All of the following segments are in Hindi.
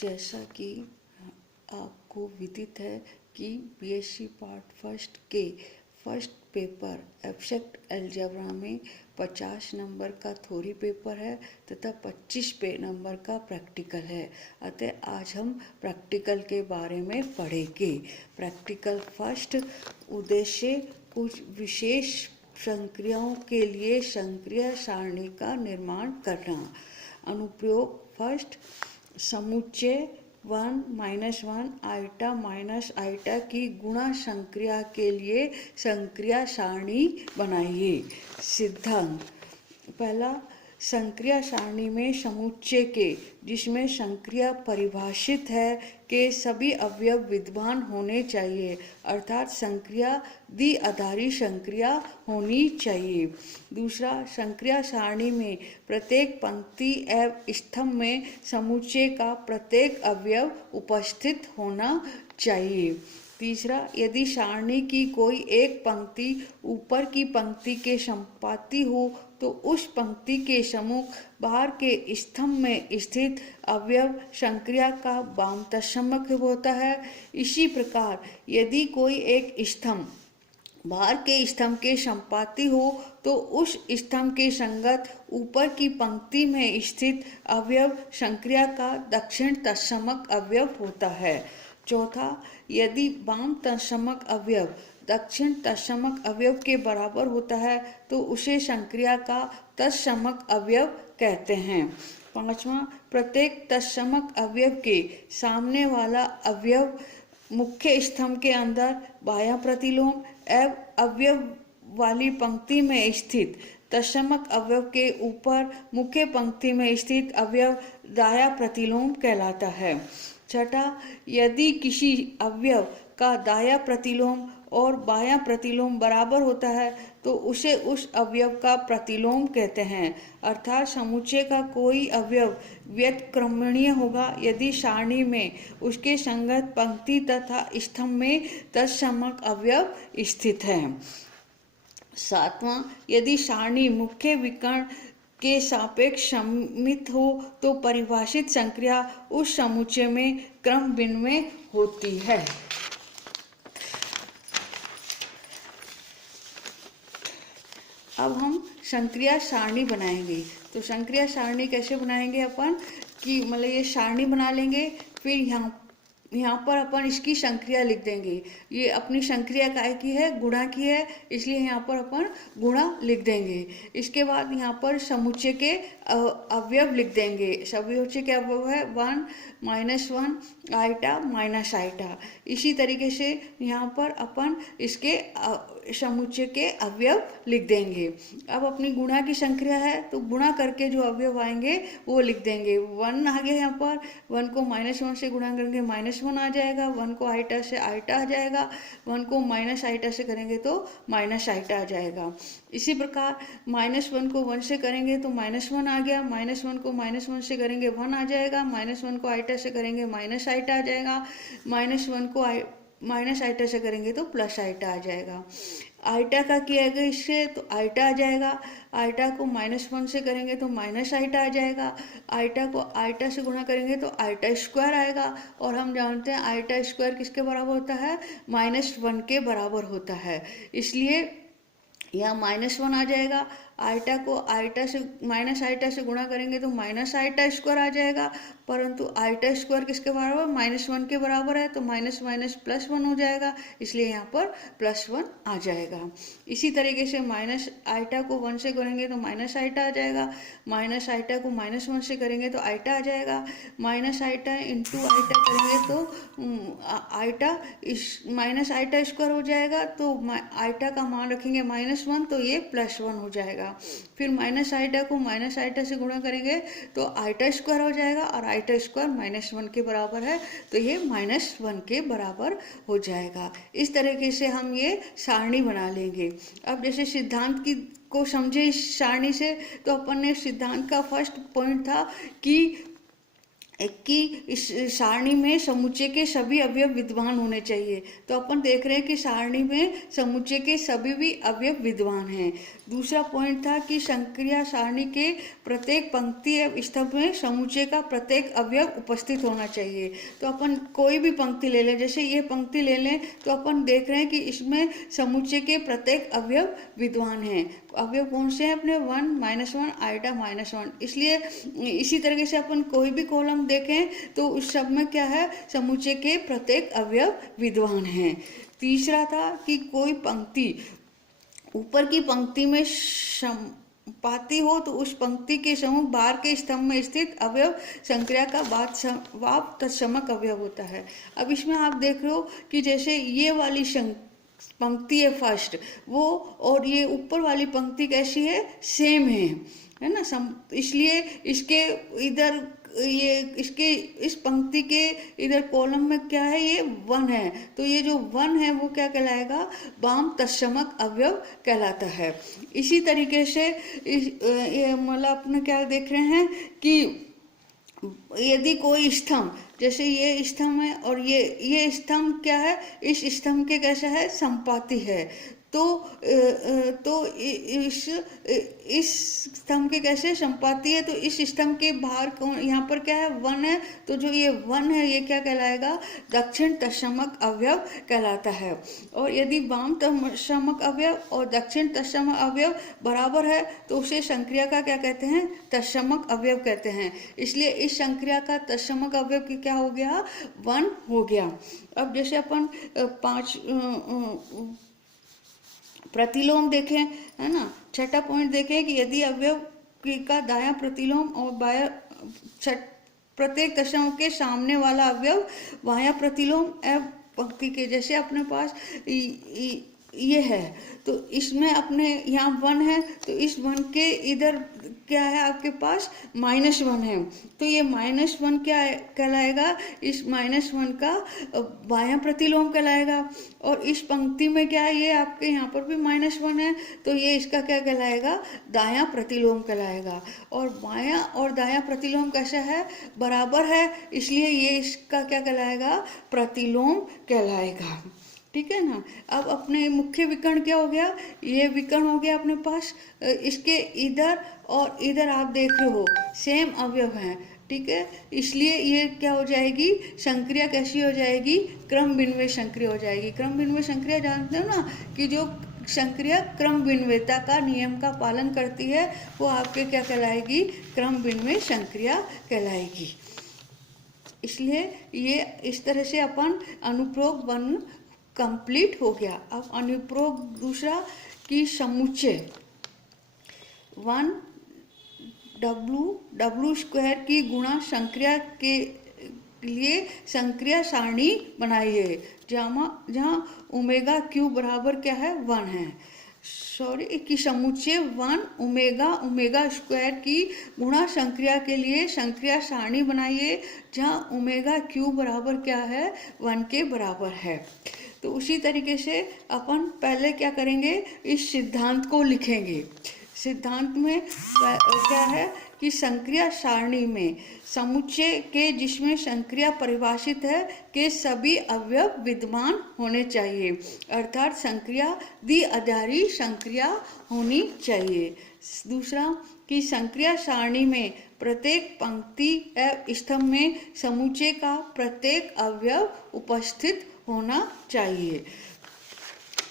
जैसा कि आपको विदित है कि बीएससी पार्ट फर्स्ट के फर्स्ट पेपर एब्स्ट्रैक्ट अलजेब्रा में 50 नंबर का थ्योरी पेपर है तथा 25 नंबर का प्रैक्टिकल है। अतः आज हम प्रैक्टिकल के बारे में पढ़ेंगे। प्रैक्टिकल फर्स्ट उद्देश्य कुछ विशेष संक्रियाओं के लिए संक्रिया सारणी का निर्माण करना। अनुप्रयोग फर्स्ट, समुच्चय 1 आइटा माइनस आइटा की गुणा संक्रिया के लिए संक्रिया सारणी बनाइए। सिद्धांत पहला, संक्रिया सारणी में समुच्चय के, जिसमें संक्रिया परिभाषित है, के सभी अवयव विद्यमान होने चाहिए, अर्थात संक्रिया द्विआधारी संक्रिया होनी चाहिए। दूसरा, संक्रिया सारणी में प्रत्येक पंक्ति एवं स्तंभ में समुच्चय का प्रत्येक अवयव उपस्थित होना चाहिए। तीसरा, यदि सारणी की कोई एक पंक्ति ऊपर की पंक्ति के संपाती हो तो उस पंक्ति के सम्मुख बाहर के स्तंभ में स्थित अवयव संक्रिया का वामतत्समक होता है। इसी प्रकार यदि कोई एक स्तंभ बाहर के स्तंभ के संपाती हो तो उस स्तंभ के संगत ऊपर की पंक्ति में स्थित अवयव संक्रिया का दक्षिण तत्समक अवयव होता है। चौथा, यदि वाम तत्समक अवयव दक्षिण तत्समक अवयव के बराबर होता है तो उसे संक्रिया का तत्समक अवयव कहते हैं। पांचवा, प्रत्येक तत्समक अवयव के सामने वाला अवयव मुख्य स्तंभ के अंदर बायां प्रतिलोम एवं अवयव वाली पंक्ति में स्थित तत्समक अवयव के ऊपर मुख्य पंक्ति में स्थित अवयव दाया प्रतिलोम कहलाता है। छठा, यदि किसी अवयव का दाया प्रतिलोम और बायां प्रतिलोम बराबर होता है तो उसे उस अवयव का प्रतिलोम कहते हैं, अर्थात समुच्चय का कोई अवयव व्युत्क्रमणीय होगा यदि सारणी में उसके संगत पंक्ति तथा स्तंभ में तत्समक अवयव स्थित है। सातवां, यदि सारणी मुख्य विकर्ण के सापेक्ष सममित हो तो परिभाषित संक्रिया उस समुच्चय में क्रम विनिमय होती है। अब हम संक्रिया सारणी बनाएंगे। तो संक्रिया सारणी कैसे बनाएंगे अपन कि मतलब ये सारणी बना लेंगे, फिर यहाँ पर अपन इसकी संक्रिया लिख देंगे। ये अपनी संक्रिया काय की है, गुणा की है, इसलिए यहाँ पर अपन गुणा लिख देंगे। इसके बाद यहाँ पर समुच्चय के अवयव लिख देंगे। समुच्चय के अवयव है 1 -1 आइटा माइनस आइटा। इसी तरीके से यहाँ पर अपन इसके समुच्चय के अवयव लिख देंगे। अब अपनी गुणा की संक्रिया है तो गुणा करके जो अवयव आएंगे वो लिख देंगे। 1 आ गया, यहाँ पर 1 को -1 से गुणा करेंगे -1 आ जाएगा, 1 को आइटा से आइटा आ जाएगा, 1 को माइनस आइटा से करेंगे तो माइनस आइटा आ जाएगा। इसी प्रकार -1 को 1 से करेंगे तो -1 आ गया, -1 को -1 से करेंगे 1 आ जाएगा, -1 को आइटा से करेंगे माइनस आइटा आ जाएगा, -1 को माइनस आइटा से करेंगे तो प्लस आइटा आ जाएगा। आइटा का किया गया इससे तो आइटा आ जाएगा, आइटा को -1 से करेंगे तो माइनस आइटा आ जाएगा, आइटा को आइटा से गुणा करेंगे तो आइटा स्क्वायर आएगा। और हम जानते हैं आइटा स्क्वायर किसके बराबर होता है, -1 के बराबर होता है, इसलिए यहाँ -1 आ जाएगा। आइटा को आइटा से माइनस आइटा से गुणा करेंगे तो माइनस आइटा स्क्वायर आ जाएगा, परंतु आइटा स्क्वायर किसके बराबर, -1 के बराबर है, तो माइनस माइनस +1 हो जाएगा, इसलिए यहाँ पर +1 आ जाएगा। इसी तरीके से माइनस आइटा को 1 से करेंगे तो माइनस आइटा आ जाएगा, माइनस आइटा को -1 से करेंगे तो आइटा आ जाएगा, माइनस आइटा इंटू आइटा करेंगे तो आइटा माइनस आइटा स्क्वायर हो जाएगा, तो आइटा का मान रखेंगे -1 तो ये +1 हो जाएगा। फिर माइनस आइटा को माइनस आइटा से गुणा करेंगे तो आइटा स्क्वायर हो जाएगा, और आइटा स्क्वायर -1 के बराबर है तो ये -1 के बराबर हो जाएगा। इस तरीके से हम ये सारणी बना लेंगे। अब जैसे सिद्धांत की को समझे इस सारणी से, तो अपन ने सिद्धांत का फर्स्ट पॉइंट था कि कि इस सारणी में समुच्चय के सभी अवयव विद्यमान होने चाहिए। तो अपन देख रहे हैं कि सारणी में समुच्चय के सभी भी अवयव विद्यमान हैं। दूसरा पॉइंट था कि संक्रिया सारणी के प्रत्येक पंक्ति एवं स्तंभ में समुच्चय का प्रत्येक अवयव उपस्थित होना चाहिए। तो अपन कोई भी पंक्ति ले लें, जैसे ये पंक्ति ले लें, तो अपन देख रहे हैं कि इसमें समुच्चय के प्रत्येक अवयव विद्यमान हैं। अवयव कौन से हैं अपने? 1, -1, आइटा -1। इसलिए इसी तरीके से अपन कोई भी कॉलम देखें तो उस सब में क्या है? समुच्चय के प्रत्येक अवयव विद्यमान हैं। तीसरा था कि कोई पंक्ति ऊपर की पंक्ति में पाती हो तो उस पंक्ति के सम्मुख बाहर के स्तंभ में स्थित अवयव संक्रिया का वाव तत्समक अवयव होता है। अब इसमें आप देख रहे हो कि जैसे ये वाली पंक्ति है फर्स्ट, वो और ये ऊपर वाली पंक्ति कैसी है? सेम है ना। इसलिए इसके इधर ये इसके इस पंक्ति के इधर कॉलम में क्या है? ये 1 है। तो ये जो 1 है वो क्या कहलाएगा? वाम तत्समक अवयव कहलाता है। इसी तरीके से ये मतलब अपने क्या देख रहे हैं कि यदि कोई स्तंभ, जैसे ये स्तंभ है और ये स्तंभ क्या है? इस स्तंभ के कैसा है? संपाती है। तो इस स्तंभ के कैसे संपाती है? तो इस स्तंभ के बाहर कौन, यहाँ पर क्या है? 1 है। तो जो ये 1 है ये क्या कहलाएगा? दक्षिण तत्समक अवयव कहलाता है। और यदि वाम तत्समक अवयव और दक्षिण तत्समक अवयव बराबर है तो उसे संक्रिया का क्या कहते हैं? तत्समक अवयव कहते हैं। इसलिए इस संक्रिया का तत्समक अवयव की क्या हो गया? 1 हो गया। अब जैसे अपन 5 प्रतिलोम देखें, है ना। छठा पॉइंट देखें कि यदि अवयव का दायां प्रतिलोम और बायां प्रत्येक दशमलव के सामने वाला अवयव बायां प्रतिलोम एवं पंक्ति के, जैसे अपने पास ये है तो इसमें अपने यहाँ 1 है तो इस 1 के इधर क्या है आपके पास? -1 है। तो ये -1 क्या कहलाएगा? इस -1 का बायां प्रतिलोम कहलाएगा। और इस पंक्ति में क्या है? ये आपके यहाँ पर भी -1 है तो ये इसका क्या कहलाएगा? दायां प्रतिलोम कहलाएगा। और बायां और दायां प्रतिलोम कैसा है? बराबर है, इसलिए ये इसका क्या कहलाएगा? प्रतिलोम कहलाएगा। ठीक है ना। अब अपने मुख्य विकर्ण क्या हो गया? ये विकर्ण हो गया अपने पास। इसके इधर और इधर आप देख रहे हो सेम अवयव हैं, ठीक है। इसलिए ये क्या हो जाएगी? संक्रिया कैसी हो जाएगी? क्रम विन्वय संक्रिया हो जाएगी। क्रम विन्वय संक्रिया जानते हो ना कि जो संक्रिया क्रम विन्वयता का नियम का पालन करती है वो आपके क्या कहलाएगी? क्रम विन्वय संक्रिया कहलाएगी। इसलिए ये इस तरह से अपन अनुप्रयोग 1 कंप्लीट हो गया। अब अनुप्रयोग दूसरा की समुच्चय 1 W² की गुणा संक्रिया के लिए संक्रिया सारणी बनाई है जहाँ ω3 बराबर क्या है? 1 है। कि समुच्चय 1 ω² की गुणा संक्रिया के लिए संक्रिया सारणी बनाइए जहाँ ω3 बराबर क्या है? 1 के बराबर है। तो उसी तरीके से अपन पहले क्या करेंगे? इस सिद्धांत को लिखेंगे। सिद्धांत में क्या है कि संक्रिया सारणी में समुच्चय के जिसमें संक्रिया परिभाषित है के सभी अवयव विद्यमान होने चाहिए, अर्थात संक्रिया द्विआधारी संक्रिया होनी चाहिए। दूसरा कि संक्रिया सारणी में प्रत्येक पंक्ति एवं स्तंभ में समुच्चय का प्रत्येक अवयव उपस्थित होना चाहिए।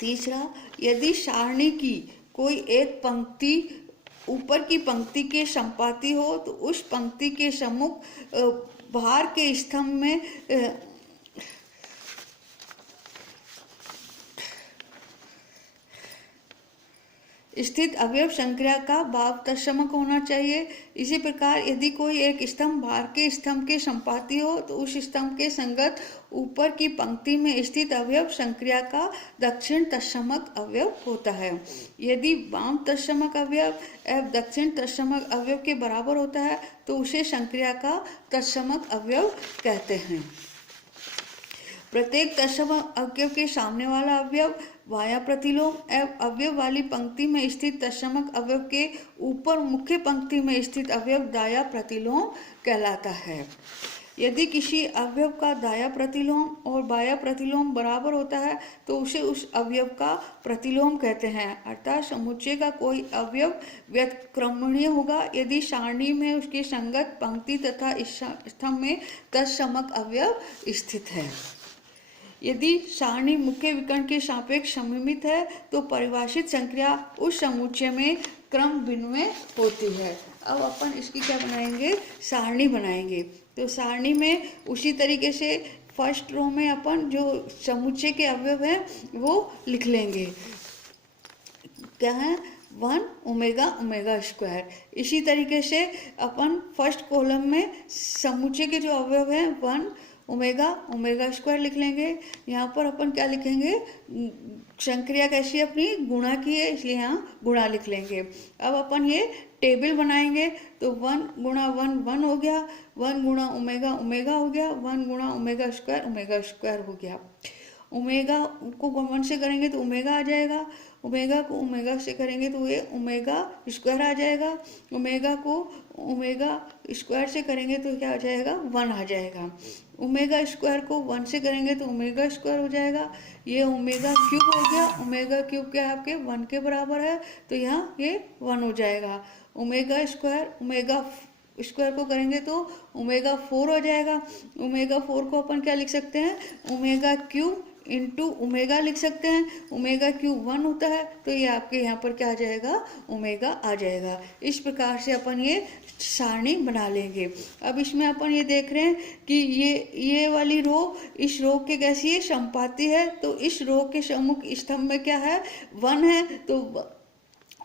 तीसरा, यदि सारणी की कोई एक पंक्ति ऊपर की पंक्ति के संपाती हो तो उस पंक्ति के सम्मुख बाहर के स्तंभ में स्थित अवयव संक्रिया का भाव तत्समक होना चाहिए। इसी प्रकार यदि कोई एक स्तंभ बाहर के स्तंभ के संपाती हो तो उस स्तंभ के संगत ऊपर की पंक्ति में स्थित अवयव संक्रिया का दक्षिण तत्समक अवयव होता है। यदि वाम तत्समक अवयव एवं दक्षिण तत्समक अवयव के बराबर होता है तो उसे संक्रिया का तत्समक अवयव कहते हैं। प्रत्येक तत्समक अवयव के सामने वाला अवयव वाया प्रतिलोम एवं अवयव वाली पंक्ति में स्थित तत्समक अवयव के ऊपर मुख्य पंक्ति में स्थित अवयव दाया प्रतिलोम कहलाता है। यदि किसी अवयव का दायां प्रतिलोम और बायां प्रतिलोम बराबर होता है तो उसे उस अवयव का प्रतिलोम कहते हैं। अर्थात समुच्चय का कोई अवयव व्युत्क्रमणीय होगा यदि सारणी में उसकी संगत पंक्ति तथा स्तंभ में तत्समक अवयव स्थित है। यदि सारणी मुख्य विकर्ण के सापेक्ष सममित है तो परिभाषित संक्रिया उस समुच्चय में क्रम विनिमय होती है। अब अपन इसकी क्या बनाएंगे, सारणी बनाएंगे। तो सारणी में उसी तरीके से फर्स्ट रो में अपन जो समुच्चय के अवयव हैं वो लिख लेंगे। क्या है, 1 ओमेगा ओमेगा स्क्वायर। इसी तरीके से अपन फर्स्ट कॉलम में समुच्चय के जो अवयव हैं 1 ओमेगा ओमेगा स्क्वायर लिख लेंगे। यहाँ पर अपन क्या लिखेंगे, संक्रिया कैसी अपनी गुणा की है इसलिए यहाँ गुणा लिख लेंगे। अब अपन ये टेबल बनाएंगे तो 1 गुणा 1 1 हो गया, 1 गुणा ओमेगा ओमेगा हो गया, 1 गुणा ओमेगा स्क्वायर हो गया। ओमेगा को 1 से करेंगे तो ओमेगा आ जाएगा, ओमेगा को ओमेगा से करेंगे तो ये ओमेगा स्क्वायर आ जाएगा, ओमेगा को ओमेगा स्क्वायर से करेंगे तो क्या आ जाएगा, 1 आ जाएगा। ओमेगा स्क्वायर को 1 से करेंगे तो ओमेगा स्क्वायर हो जाएगा। ये ओमेगा क्यूब हो गया, ओमेगा क्यूब क्या है आपके 1 के बराबर है तो यहाँ ये 1 हो जाएगा। ओमेगा स्क्वायर को करेंगे तो ओमेगा 4 हो जाएगा। ओमेगा 4 को अपन क्या लिख सकते हैं, ओमेगा क्यूब इंटू ओमेगा लिख सकते हैं। ओमेगा क्यूब 1 होता है तो ये आपके यहाँ पर क्या आ जाएगा, ओमेगा आ जाएगा। इस प्रकार से अपन ये सारणी बना लेंगे। अब इसमें अपन ये देख रहे हैं कि ये वाली रो इस रो के कैसी है, संपाती है। तो इस रो के सम्मुख स्तंभ में क्या है, 1 है तो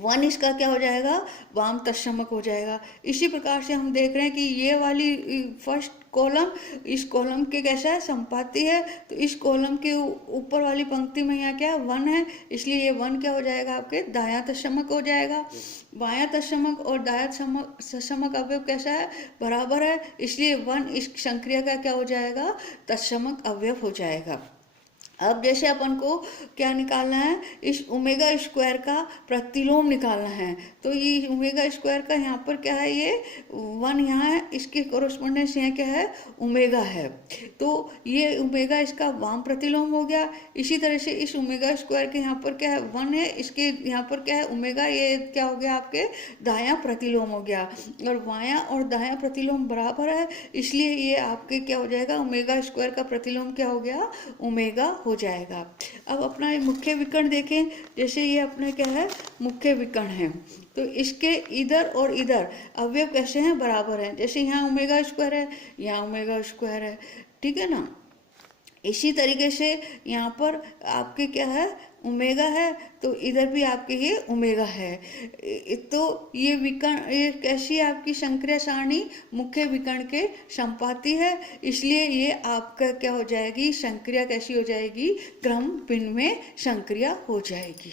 1 इसका क्या हो जाएगा, वाम तत्समक हो जाएगा। इसी प्रकार से हम देख रहे हैं कि ये वाली फर्स्ट कॉलम इस कॉलम के कैसा है, संपाती है। तो इस कॉलम के ऊपर वाली पंक्ति में यहाँ क्या है, 1 है, इसलिए ये 1 क्या हो जाएगा आपके दायां तत्समक हो जाएगा। बायां तत्समक और दायां तत्समक अवयव कैसा है, बराबर है, इसलिए 1 इस संक्रिया का क्या हो जाएगा, तत्समक अवयव हो जाएगा। अब जैसे अपन को क्या निकालना है, इस ओमेगा स्क्वायर का प्रतिलोम निकालना है। तो ये ओमेगा स्क्वायर का यहाँ पर क्या है, ये 1 यहाँ है, इसके कोरोस्पोंडेंस यहाँ क्या है, ओमेगा है। तो ये ओमेगा इसका वाम प्रतिलोम हो गया। इसी तरह से इस ओमेगा स्क्वायर के यहाँ पर क्या है, 1 है, इसके यहाँ पर क्या है ओमेगा, ये क्या हो गया आपके दायां प्रतिलोम हो गया। और बायां और दायां प्रतिलोम बराबर है इसलिए ये आपके क्या हो जाएगा, ओमेगा स्क्वायर का प्रतिलोम क्या हो गया, ओमेगा हो जाएगा। अब अपना ये मुख्य विकर्ण देखें, जैसे ये अपना क्या है, मुख्य विकर्ण है। तो इसके इधर और इधर अवयव कैसे हैं, बराबर हैं। जैसे यहाँ ओमेगा स्क्वायर है, यहाँ ओमेगा स्क्वायर है, ठीक है ना। इसी तरीके से यहाँ पर आपके क्या है, ओमेगा है, तो इधर भी आपके ये ओमेगा है। तो ये विकर्ण, ये कैसी आपकी संक्रिया सारणी मुख्य विकर्ण के संपाती है, इसलिए ये आपका क्या हो जाएगी, संक्रिया कैसी हो जाएगी, क्रम विनिमय संक्रिया हो जाएगी।